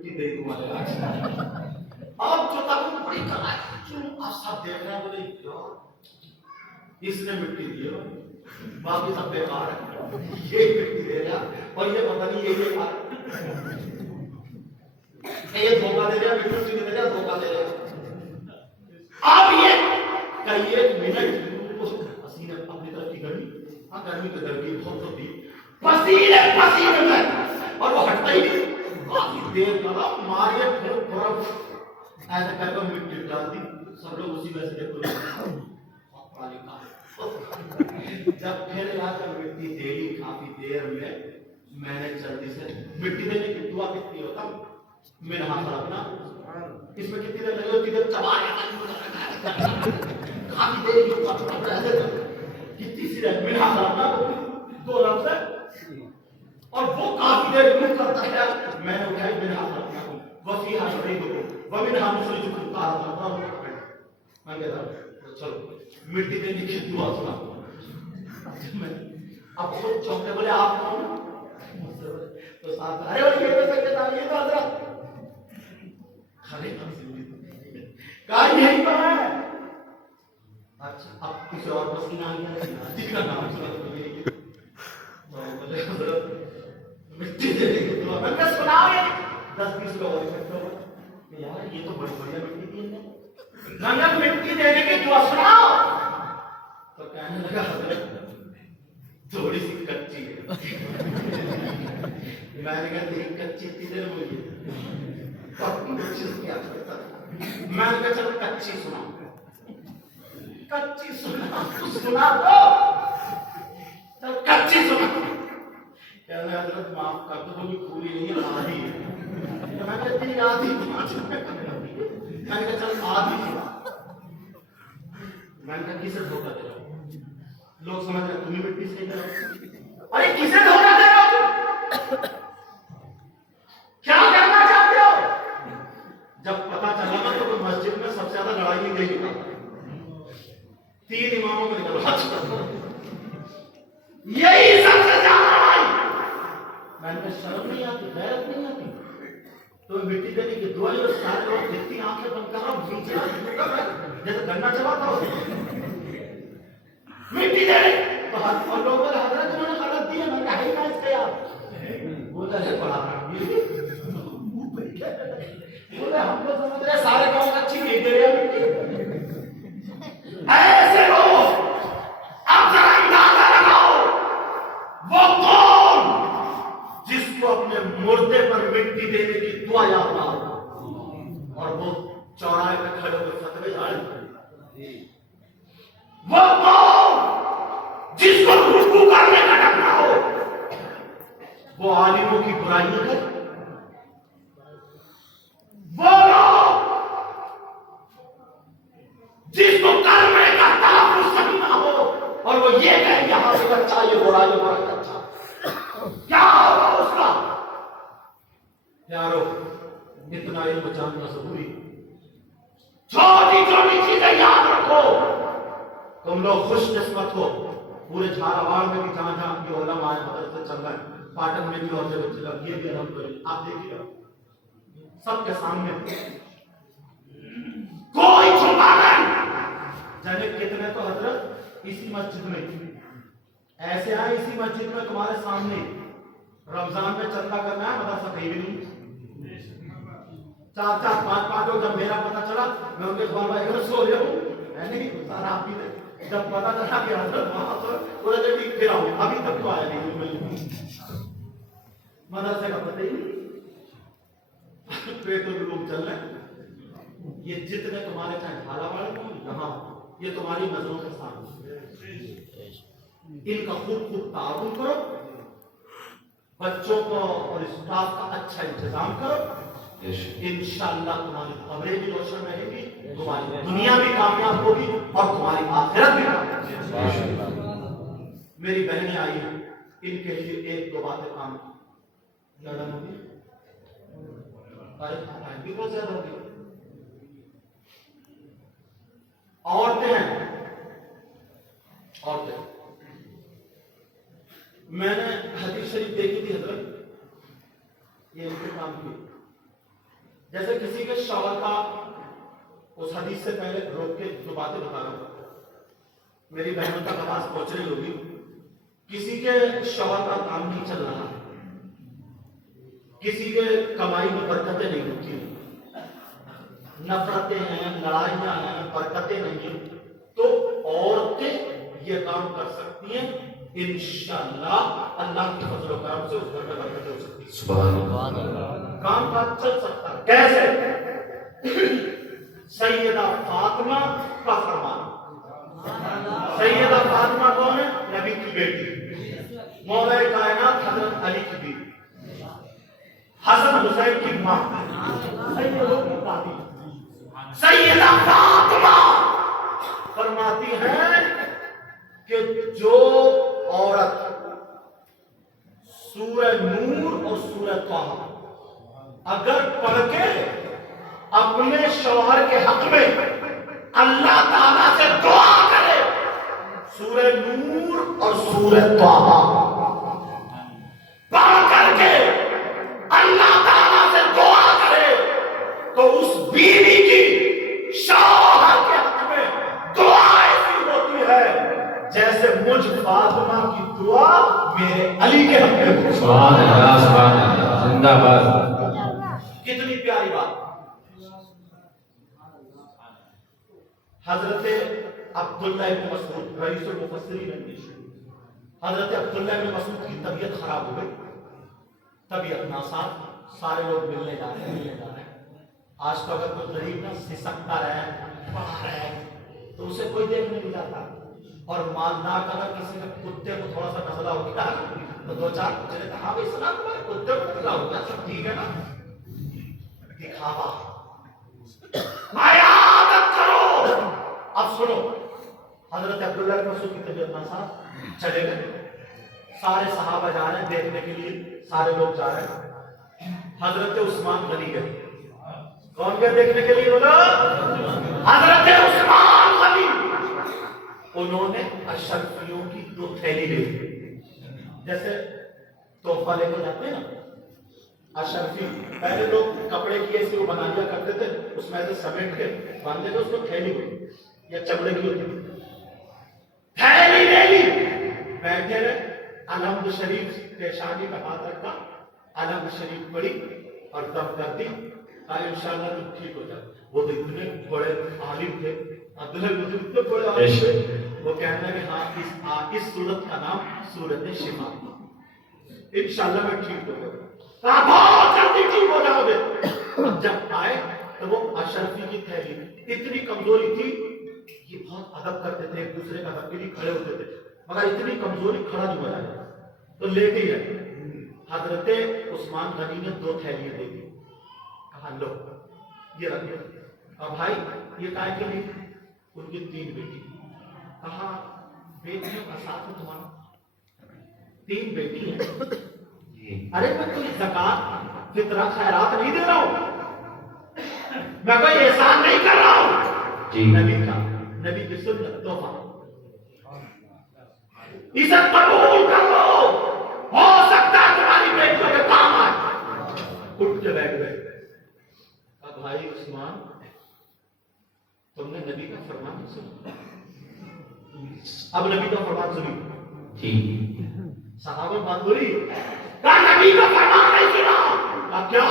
مٹی دے تمہارے آپ جو تک بڑی کلا کیوں آپ سب دیکھ رہے ہیں بولے یار اس نے مٹی دی ہے باقی سب بیکار ہے یہ مٹی دے رہا اور یہ پتہ نہیں یہ بیکار ہے یہ دھوکہ دے رہا مٹی دے رہا دھوکہ دے رہا آپ یہ کہیے ایک منٹ پسینے اپنی طرف کی گرمی ہاں گرمی کی گرمی بہت ہوتی پسینے میں اور وہ ہٹتا ہی نہیں کافی دیر لگا مارے برف ایسے کہہ کر مٹی ڈال دی سب لوگ اسی میں سے دیکھو جب پھر آ کر مٹی دے لی کافی دیر میں نے جلدی سے مٹی دینے کی دعا کتنی ہوتا میرا ہاتھ رکھنا اس میں کتنی دیر لگی ہوتی دیر چبا کافی دیر کی کتنی سی رہے میرا ہاتھ رکھنا دو لفظ ہے اور وہ کافی دیر میں کرتا ہے میں نے اٹھائی میرے ہاتھ رکھنا وفی ہاتھ رہی دو ومن ہم سے جو کتار کرتا ہوں میں کہتا ہوں چلو مٹی دینے کی دعا سنا اب خود چونکے بولے آپ کون تو ساتھ ارے وہ یہ تو سکتا یہ تو حضرت خالی کہا یہی تو ہے اچھا اب کسی اور پسینہ آ گیا جی کا نام سنا تو یہ بولے حضرت مٹی دینے کی دعا میں نے سنا ہے 10-20 لوگ اکٹھے ہوئے یار یہ تو بڑی بڑی مٹی دی ہے ننگا مٹی دینے کی دعا سناؤ تو کہنے لگا حضرت تھوڑی سی کچی ہے میں نے کہا دیکھ کچی اتنی دیر ہوئی میں نے کہا چلو کچی سنا کچی سنا سنا دو چلو کچی سنا کہنے لگا حضرت معاف کر دو بھی پوری نہیں ہے آدھی ہے میں نے کہا تین آدھی میں نے کہا چل آدھی سنا میں نے کہا کسے دھوکہ دے رہا ہوں لوگ سمجھ رہے تمہیں مٹی سے دے رہا ہوں ارے کسے دھوکہ دے رہا ہوں کیا کرنا چاہتے ہو جب پتا چلا نا تو مسجد میں سب سے زیادہ لڑائی نہیں گئی تھی 3 اماموں کو نکلوا یہی سب سے زیادہ لڑائی میں نے شرم نہیں آتی غیرت نہیں آتی تو مٹی دینے کی دعا جو سارے لوگ دیکھتی آنکھیں بند کر رہا ہوں جیسے گنا چلاتا ہو مٹی دینے اور لوگوں نے حضرت انہوں نے غلط دی ہے میں نے کہا ہی نہ اس کا یاد بولا ہے پڑھا رہا بولے ہم کو سمجھ رہے سارے کام اچھی نہیں دے رہے ایسے لوگ اب ذرا اندازہ لگاؤ وہ کون جس کو اپنے مردے پر مٹی دینے کی دعا یاد نہ اور وہ چوراہے پہ کھڑے ہوئے فتوے جھاڑے وہ کون جس کو رکوع کرنے کا ڈر نہ ہو وہ عالموں کی برائیاں کرے وہ لوگ جس کو کلمے کا تلفظ صحیح نہ ہو اور وہ یہ کہے یہاں سے اچھا یہ برا یہ برا اچھا کیا ہوگا اس کا یارو اتنا علم جاننا ضروری چھوٹی چھوٹی چیزیں یاد رکھو تم لوگ خوش قسمت ہو پورے جھارواڑ میں بھی جہاں جہاں کی علماء مدرسے چل رہے ہیں پاٹن میں بھی اور جگہ چل رہا یہ بھی الحمدللہ آپ دیکھیے سب کے سامنے کوئی چھپا نہیں جانے کتنے تو حضرت اسی مسجد میں ایسے آئے اسی مسجد میں تمہارے سامنے رمضان میں چندہ کرنا ہے مدرسہ کہیں بھی نہیں 4-4 5-5 جب میرا پتہ چلا میں ان کے بال بھائی گھر سو رہا ہوں میں نہیں سارا آپ ہی جب پتہ چلا کہ حضرت وہاں سے پورا جب ٹھیک پھر آؤں ابھی تک تو آیا نہیں مدرسے کا پتہ ہی نہیں پیٹوں کے لوگ چل رہے یہ جتنے تمہارے چاہے بھالا والے ہوں یہاں یہ تمہاری نظروں کے سامنے ان کا خوب تعاون کرو بچوں کو اور اسٹاف کا اچھا انتظام کرو انشاءاللہ تمہاری خبریں بھی روشن رہیں گی تمہاری دنیا بھی کامیاب ہوگی اور تمہاری آخرت بھی کامیاب ہوگی میری بہنیں آئی ہیں ان کے لیے 1-2 باتیں کام کی لڑن ہوگی بھی بہت زیادہ ہوگی عورتیں ہیں عورتیں میں نے حدیث شریف دیکھی تھی حضرت یہ ان کے کام کی جیسے کسی کے شوہر کا، اس حدیث سے پہلے روک کے جو باتیں بتا رہا ہوں، میری بہنوں تک آواز پہنچ رہی ہوگی. کسی کے شوہر کا کام نہیں چل رہا، کسی کے کمائی میں برکتیں نہیں ہوتی، نفرتیں ہیں، لڑائیاں ہیں، برکتیں نہیں ہیں، تو عورتیں یہ کام کر سکتی ہیں. انشاءاللہ اللہ کی فضل و کرم سے اس گھر میں برکتیں ہو سکتی ہیں. سبحان اللہ. کام کاج چل سکتا ہے. کیسے؟ سیدہ فاطمہ کا فرمان. سیدہ فاطمہ کون ہے؟ نبی کی بیٹی، مولا کائنات حضرت علی کی بیٹی، حسن حسین کی ماں، سیدہ فاطمہ فرماتی ہیں کہ جو عورت سورہ نور اور سورہ طٰہٰ اگر پڑھ کے اپنے شوہر کے حق میں اللہ تعالیٰ سے دعا کرے، سورہ نور اور سورہ طٰہٰ پڑھ کر کے اللہ تعالیٰ سے دعا کرے، تو اس بیوی کی شوہر کے حق میں دعا ایسی ہوتی ہے جیسے مجھ فاطمہ کی دعا میرے علی کے حق میں. سبحان اللہ، سبحان اللہ، زندہ باد. کتنی پیاری بات. حضرت عبداللہ بن مسعود رئیس المفسرین، حضرت عبداللہ بن مسعود کی طبیعت خراب ہو گئی، طبیعت ناساز، سارے لوگ ملنے جا رہے ہیں. آج تو اگر کوئی غریب نہ سسکتا رہے، پڑھا رہے، تو اسے کوئی دیکھنے نہیں جاتا. اور مالدار کا اگر کسی کے کتے کو تھوڑا سا نزلہ ہو گیا تو دو چار چلے تو ہاں بھائی سنا تمہارے کتے کو نزلہ ہو گیا، سب ٹھیک ہے نا. دکھاوا. عیادت کرو. اب سنو، حضرت عبداللہ بن مسعود کی طبیعت ناساز، چلے گئے. سارے صحابہ جا رہے ہیں دیکھنے کے لیے، سارے لوگ جا رہے ہیں. حضرت عثمان غنی گئے. کون گئے دیکھنے کے لیے؟ بولا حضرت عثمان غنی. انہوں نے اشرفیوں کی 2 تھیلی لی، جیسے تحفہ لے کے جاتے ہیں نا اشرفی. پہلے لوگ کپڑے کی ایسی وہ بنا لیا کرتے تھے، اس میں سے سمیٹ کے باندھتے تھے، اس کو تھیلی ہوئی یا چمڑے کی ہوتی تھی. تھیلی لے لی، بیٹھے رہے، الحمد شریف پیشانی کا ہاتھ رکھا، الحمد شریف پڑھی اور دم کر دی. انشاءاللہ تو ٹھیک ہو جائے. وہ تو اتنے بڑے عالم تھے، عبداللہ بن اتنے بڑے عالم تھے. وہ کہنے لگے ہاں اس سورت کا نام سورت شفا، انشاءاللہ میں ٹھیک ہو جاؤں. کہا بہت جلدی ٹھیک ہو جاؤ گے. اب جب آئے تو وہ اشرفی کی تھیلی اتنی کمزوری تھی، یہ بہت ادب کرتے تھے، ایک دوسرے کا ادب کے لیے کھڑے ہوتے تھے، مگر اتنی کمزوری کھڑا نہیں ہوا جائے تو لیتے ہی رہے. حضرت عثمان غنی نے 2 تھیلیاں دے دی. کہا لو یہ رکھے. اب بھائی یہ کائے کے لیے؟ ان کی 3 بیٹی. کہا بیٹیوں کا ساتھ ہے تمہارا؟ 3 بیٹی ہیں. ارے میں کوئی زکات فطرہ خیرات نہیں دے رہا ہوں، میں کوئی احسان نہیں کر رہا ہوں. نبی کی سنت تحفہ، اسے قبول کر لو، ہو سکتا ہے تمہاری بیٹیوں کے کام آئے. اٹھ کے بیٹھ گئے. اب بھائی عثمان تم نے نبی کا فرمان نہیں سنا. اب نبی کا فرمان سنی. صحابہ بات ہو رہی، کہا نبی کا فرمان نہیں سنا. کہا کیا؟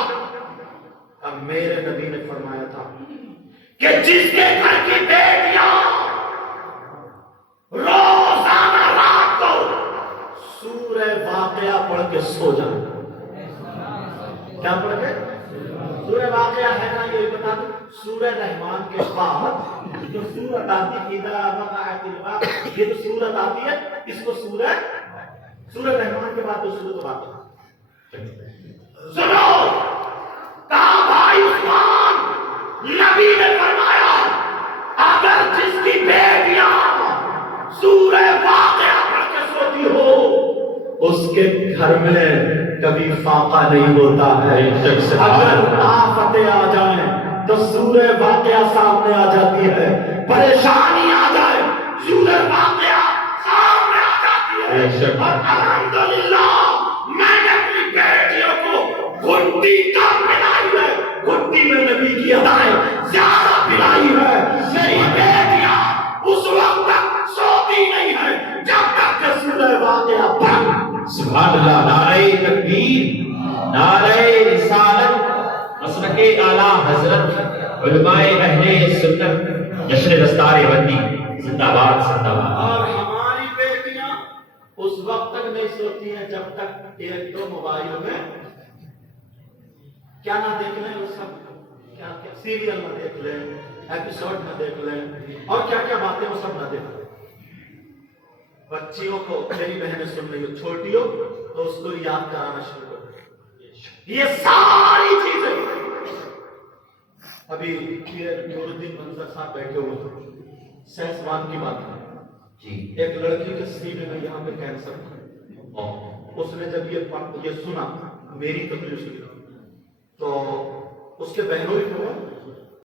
اب میرے نبی نے فرمایا تھا کہ جس کے گھر کی بیٹیاں روزانہ رات کو سورہ واقعہ پڑھ کے سو جائیں. کیا پڑھ کے؟ سورہ واقعہ ہے نا، یہ بتا دوں سورہ رحمان کے بعد جو سورت آتی اذا وقعت الواقعہ، یہ جو سورت آتی ہے اس کو سورہ رحمان کے بعد جو سورت واقعہ. سنو، کہا بھائی عثمان، نبی نے فرمایا اگر جس کی بیٹیاں سورہ واقعہ پڑھ کے سوتی ہو اس کے گھر میں کبھی فاقہ نہیں ہوتا ہے. اگر آفتیں آ جائیں تو سورہ واقعہ سامنے آ جاتی ہے، پریشانی آ جائے سورہ واقعہ سامنے آ جاتی ہے. اور الحمدللہ میں نے اپنی بیٹیوں کو گھنٹی کم ملائی ہے، گھنٹی میں کے اعلیٰ حضرت علماء اہل سنت جشن دستار بندی زندہ باد زندہ باد. اور ہماری بیٹیاں اس وقت تک نہیں سوتی ہیں جب تک ایک دو موبائلوں میں کیا نہ دیکھ لیں، وہ سب کیا کیا سیریل نہ دیکھ لیں، ایپیسوڈ نہ دیکھ لیں، اور کیا کیا باتیں وہ سب نہ دیکھ لیں. بچیوں کو میری بہنیں سن رہی ہو چھوٹی ہو تو اس کو یاد کرانا شروع کرو. یہ ساری چیزیں ابھی نور الدین منظر صاحب بیٹھے ہوئے تھے، سینسوان کی بات ہے جی. ایک لڑکی کے سینے میں یہاں پہ کینسر تھا. اس نے جب یہ سنا، میری تکلیف سنی، تو اس کے بہنوں بھی